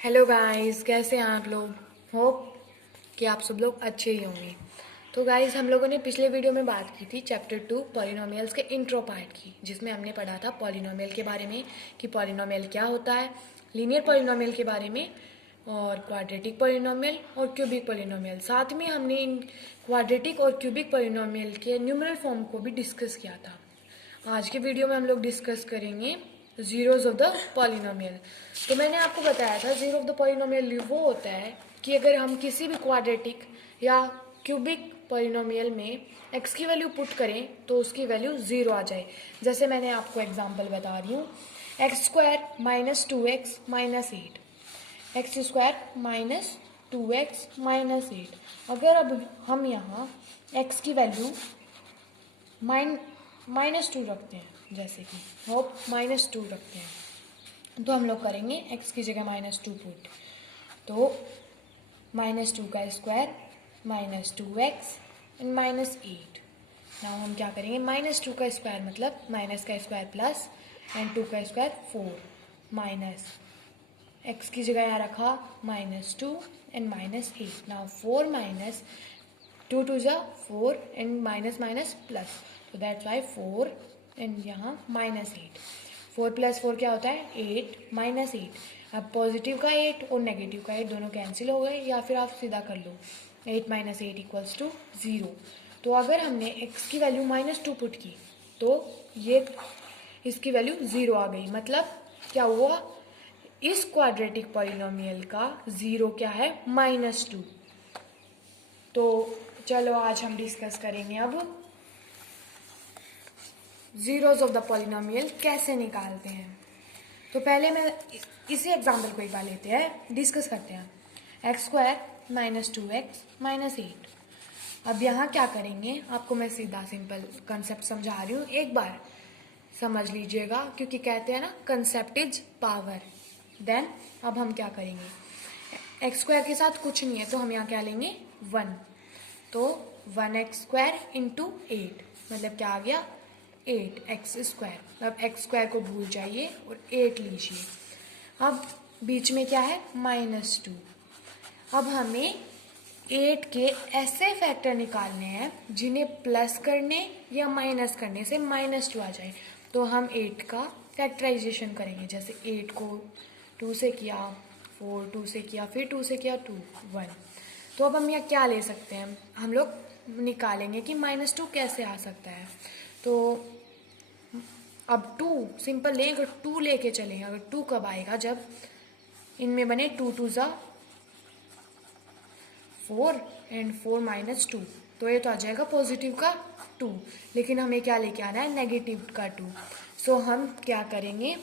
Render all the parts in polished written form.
Hello guys, कैसे हैं आप लोग। होप कि आप सब लोग अच्छे ही होंगे। तो गाइस, हम लोगों ने पिछले वीडियो में बात की थी चैप्टर 2 पॉलिनोमियल्स के इंट्रो पार्ट की, जिसमें हमने पढ़ा था पॉलिनोमियल के बारे में कि पॉलिनोमियल क्या होता है, लीनियर पॉलिनोमियल के बारे में, और क्वाड्रेटिक पॉलिनोमियल और क्यूबिक पॉलिनोमियल। साथ में हमने इन क्वाड्रेटिक और क्यूबिक पॉलिनोमियल के न्यूमरल फॉर्म को भी डिस्कस किया था। आज के वीडियो में हम लोग डिस्कस करेंगे जीरोज ऑफ द पॉलिनोमियल। तो मैंने आपको बताया था जीरो ऑफ द पॉलिनोमियल वो होता है कि अगर हम किसी भी क्वाड्रेटिक या क्यूबिक पॉलिनोमियल में x की वैल्यू पुट करें तो उसकी वैल्यू जीरो आ जाए। जैसे मैंने आपको एग्जांपल बता रही हूँ, x square minus 2x minus 8, x square minus 2x minus 8। अगर अब हम यहाँ x की वैल्यू -2 रखते हैं, जैसे कि होप -2 रखते हैं, तो हम लोग करेंगे x की जगह -2 पुट, तो -2 का स्क्वायर -2x एंड -8। नाउ हम क्या करेंगे, -2 का स्क्वायर मतलब माइनस का स्क्वायर प्लस एंड 2 का स्क्वायर 4, माइनस x की जगह यहाँ रखा -2 एंड -8। नाउ 4 माइनस 2 2 जा 4 एंड माइनस माइनस प्लस, तो दैट्स वाई 4 एंड यहाँ -8। 4 प्लस 4 क्या होता है 8 -8। अब पॉजिटिव का 8 और नेगेटिव का 8 दोनों कैंसिल हो गए, या फिर आप सीधा कर लो 8 माइनस 8 इक्वल्स टू 0। तो अगर हमने x की वैल्यू -2 पुट की तो ये इसकी वैल्यू 0 आ गई। मतलब क्या हुआ, इस क्वाड्रेटिक पॉलिनोमियल का 0 क्या है -2। तो चलो आज हम डिस्कस करेंगे अब जीरोज ऑफ द पॉलिनोमियल कैसे निकालते हैं। तो पहले मैं इसी एग्जाम्पल को एक बार लेते हैं, डिस्कस करते हैं। X square -2x -8। अब यहाँ क्या करेंगे, आपको मैं सीधा सिंपल कंसेप्ट समझा रही हूँ, एक बार समझ लीजिएगा, क्योंकि कहते हैं ना कंसेप्ट इज पावर। देन अब हम क्या करेंगे, एक्स स्क्वायर के साथ कुछ नहीं है तो हम यहाँ क्या लेंगे 1, तो 1x स्क्वायर इंटू 8 मतलब क्या आ गया 8x स्क्वायर। अब x स्क्वायर को भूल जाइए और 8 लीजिए। अब बीच में क्या है -2। अब हमें 8 के ऐसे फैक्टर निकालने हैं जिन्हें प्लस करने या माइनस करने से -2 आ जाए। तो हम 8 का फैक्टराइजेशन करेंगे, जैसे 8 को 2 से किया, 4 2 से किया, फिर 2 से किया 2 1। तो अब हम यहाँ क्या ले सकते हैं, हम लोग निकालेंगे कि -2 कैसे आ सकता है। तो अब 2 सिंपल लें, अगर 2 लेके चलें, अगर 2 कब आएगा, जब इनमें बने 2 2 ज़ा 4 एंड 4 -2, तो ये तो आ जाएगा पॉजिटिव का 2, लेकिन हमें क्या लेके आना है नेगेटिव का 2। सो हम क्या करेंगे,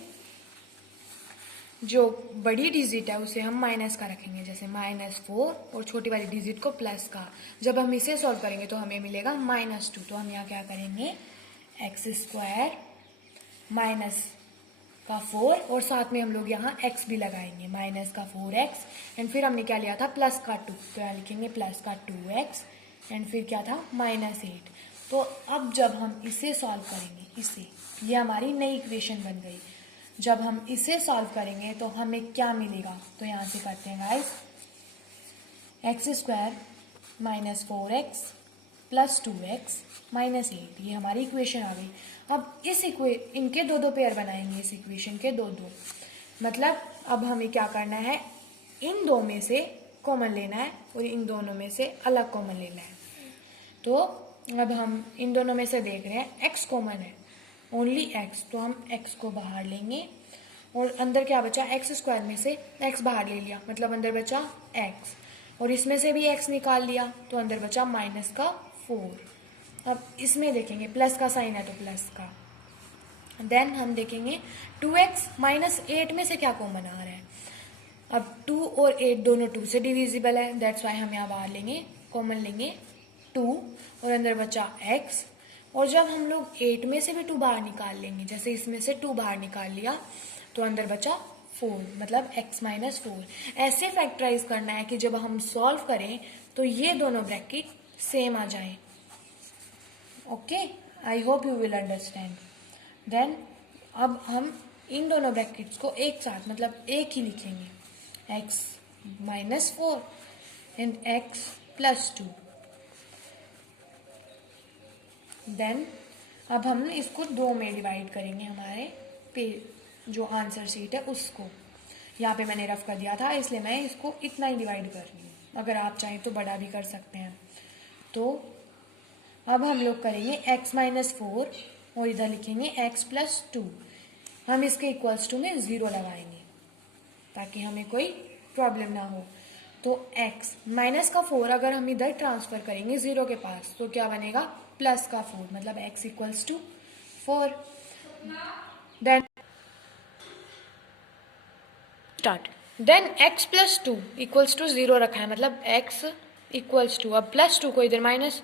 जो बड़ी डिजिट है उसे हम माइनस का रखेंगे, जैसे -4, और छोटी वाली डिजिट को प्लस का। जब हम इसे सॉल्व करेंगे तो हमें मिलेगा -2। तो हम यहाँ क्या करेंगे, एक्स स्क्वायर माइनस का 4 और साथ में हम लोग यहाँ x भी लगाएंगे, माइनस का 4x एंड फिर हमने क्या लिया था प्लस का 2, तो यहाँ लिखेंगे प्लस का 2x एंड फिर क्या था -8। तो अब जब हम इसे सॉल्व करेंगे, इसे, ये हमारी नई इक्वेशन बन गई। जब हम इसे सॉल्व करेंगे तो हमें क्या मिलेगा, तो यहाँ से करते हैं guys, x square -4x plus 2x -8, ये हमारी इक्वेशन आ गई। अब इनके दो पेयर बनाएंगे, इस इक्वेशन के दो मतलब अब हमें क्या करना है, इन दो में से कॉमन लेना है और इन दोनों में से अलग कॉमन लेना है। तो अब हम इन दोनों में से देख रहे हैं x कॉमन है, ओनली x, तो हम x को बाहर लेंगे और अंदर क्या बचा, एक्स स्क्वायर में से x बाहर ले लिया, मतलब अंदर बचा x, और इसमें से भी x निकाल लिया तो अंदर बचा -4। अब इसमें देखेंगे प्लस का साइन है तो प्लस का। देन हम देखेंगे 2x -8 में से क्या कॉमन आ रहा है। अब 2 और 8 दोनों 2 से डिविजिबल है, दैट्स वाई हम यहाँ बाहर लेंगे, कॉमन लेंगे 2 और अंदर बचा x। और जब हम लोग 8 में से भी 2 बाहर निकाल लेंगे, जैसे इसमें से 2 बाहर निकाल लिया तो अंदर बचा 4, मतलब x -4। ऐसे फैक्टराइज करना है कि जब हम सॉल्व करें तो ये दोनों ब्रैकेट सेम आ जाए। Okay, I hope you will understand. Then अब हम इन दोनों ब्रैकेट्स को एक साथ मतलब एक ही लिखेंगे, x minus 4 and x plus 2. Then अब हम इसको 2 में डिवाइड करेंगे, हमारे पे जो आंसर शीट है उसको। यहाँ पे मैंने रफ कर दिया था इसलिए मैं इसको इतना ही डिवाइड कर रही हूँ, अगर आप चाहें तो बड़ा भी कर सकते हैं। तो अब हम लोग करेंगे x minus 4 और इधर लिखेंगे x plus 2। हम इसके इक्वल्स टू में 0 लगाएंगे ताकि हमें कोई प्रॉब्लम ना हो। तो x माइनस का 4 अगर हम इधर ट्रांसफर करेंगे 0 के पास तो क्या बनेगा, प्लस का 4, मतलब x equals to 4। Then start. Then x plus 2 equals to 0 रखा है, मतलब x इक्वल्स टू, अब प्लस 2 को इधर माइनस,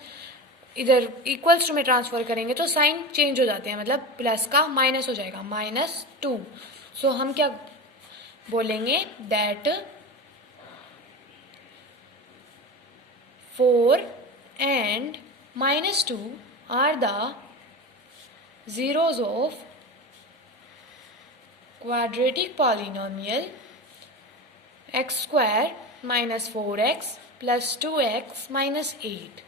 इधर इक्वल्स टू में ट्रांसफर करेंगे तो साइन चेंज हो जाते हैं, मतलब प्लस का माइनस हो जाएगा, -2। सो हम क्या बोलेंगे, that 4 and -2 are the zeros of quadratic polynomial x square minus 4x plus 2x minus 8।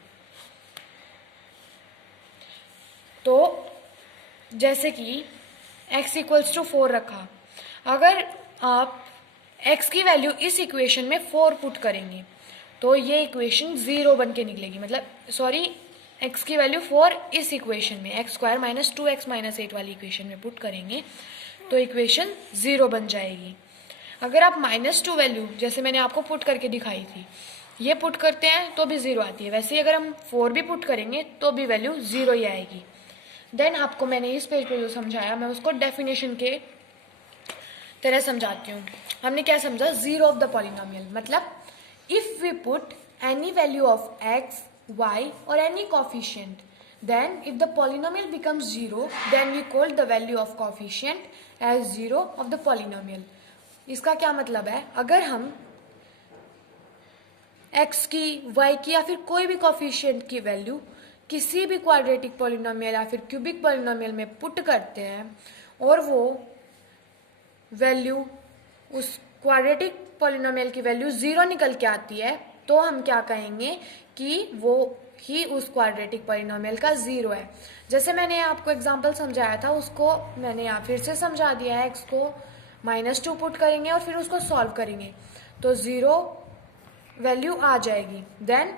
तो जैसे कि x इक्वल्स टू 4 रखा, अगर आप x की वैल्यू इस इक्वेशन में 4 पुट करेंगे तो ये इक्वेशन 0 बन के निकलेगी, मतलब सॉरी x की वैल्यू 4 इस इक्वेशन में x square minus 2x minus 8 वाली इक्वेशन में पुट करेंगे तो इक्वेशन 0 बन जाएगी। अगर आप -2 वैल्यू जैसे मैंने आपको पुट करके दिखाई थी, ये पुट करते हैं तो भी 0 आती है, वैसे ही अगर हम 4 भी पुट करेंगे तो भी वैल्यू 0 ही आएगी। देन आपको मैंने इस पेज पे जो समझाया मैं उसको डेफिनेशन के तरह समझाती हूँ। हमने क्या समझा, जीरो ऑफ द पॉलिनोमियल, मतलब if we put any value of x, y और any coefficient, then if the polynomial becomes 0 then we call the value of coefficient as 0 of the polynomial। इसका क्या मतलब है, अगर हम x की, y की या फिर कोई भी कोफिशिएंट की वैल्यू किसी भी क्वाड्रेटिक पॉलिनोमियल या फिर क्यूबिक पॉलिनोमियल में पुट करते हैं और वो वैल्यू उस क्वाड्रेटिक पॉलिनोमियल की वैल्यू 0 निकल के आती है तो हम क्या कहेंगे कि वो ही उस क्वाड्रेटिक पॉलिनोमियल का 0 है। जैसे मैंने आपको एग्जांपल समझाया था उसको मैंने यहाँ फिर से समझा दिया है, x को -2 पुट करेंगे और फिर उसको सॉल्व करेंगे तो 0 वैल्यू आ जाएगी। देन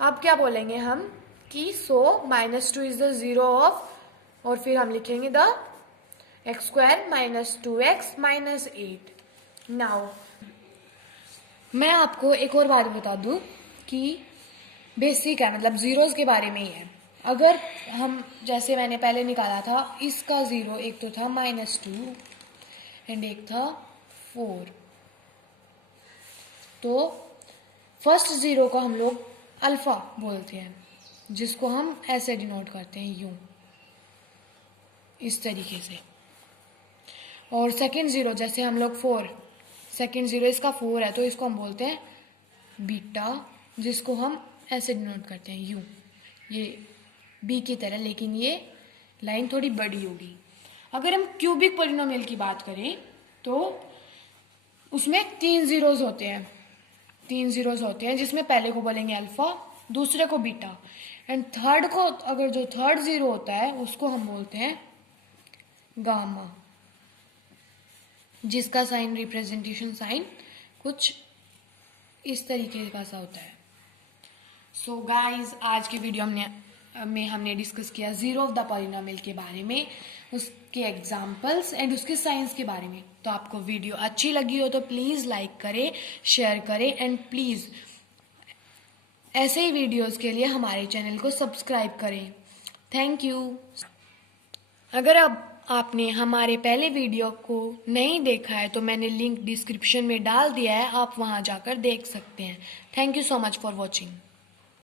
अब क्या बोलेंगे हम कि सो -2 इज द 0 ऑफ, और फिर हम लिखेंगे the x square minus 2x minus 8। Now मैं आपको एक और बात बता दूं कि बेसिक है, मतलब जीरोस के बारे में ही है। अगर हम जैसे मैंने पहले निकाला था इसका 0, एक तो था -2 एंड एक था 4, तो फर्स्ट 0 को हम लोग अल्फा बोलते हैं जिसको हम ऐसे डिनोट करते हैं यूं, इस तरीके से। और सेकंड 0 जैसे हम लोग 4, सेकंड 0 इसका 4 है तो इसको हम बोलते हैं बीटा, जिसको हम ऐसे डिनोट करते हैं यूं, ये बी की तरह, लेकिन ये लाइन थोड़ी बड़ी होगी। अगर हम क्यूबिक पॉलिनोमियल की बात करें तो उसमें 3 जीरोस होते हैं, 3 जीरोस होते हैं जिसमें पहले को बोलेंगे अल्फा, दूसरे को बीटा एंड थर्ड को, अगर जो थर्ड 0 होता है उसको हम बोलते हैं गामा, जिसका साइन, रिप्रेजेंटेशन साइन कुछ इस तरीके का सा होता है। सो गाइज आज की वीडियो में हमने डिस्कस किया जीरो ऑफ द पॉलिनोमियल के बारे में, उसके एग्जाम्पल्स एंड उसके साइंस के बारे में। तो आपको वीडियो अच्छी लगी हो तो प्लीज़ लाइक करें, शेयर करें एंड प्लीज़ ऐसे ही वीडियोस के लिए हमारे चैनल को सब्सक्राइब करें। Thank you. अगर अब आपने हमारे पहले वीडियो को नहीं देखा है तो मैंने लिंक डिस्क्रिप्शन में डाल दिया है, आप वहां जाकर देख सकते हैं। Thank you so much for watching.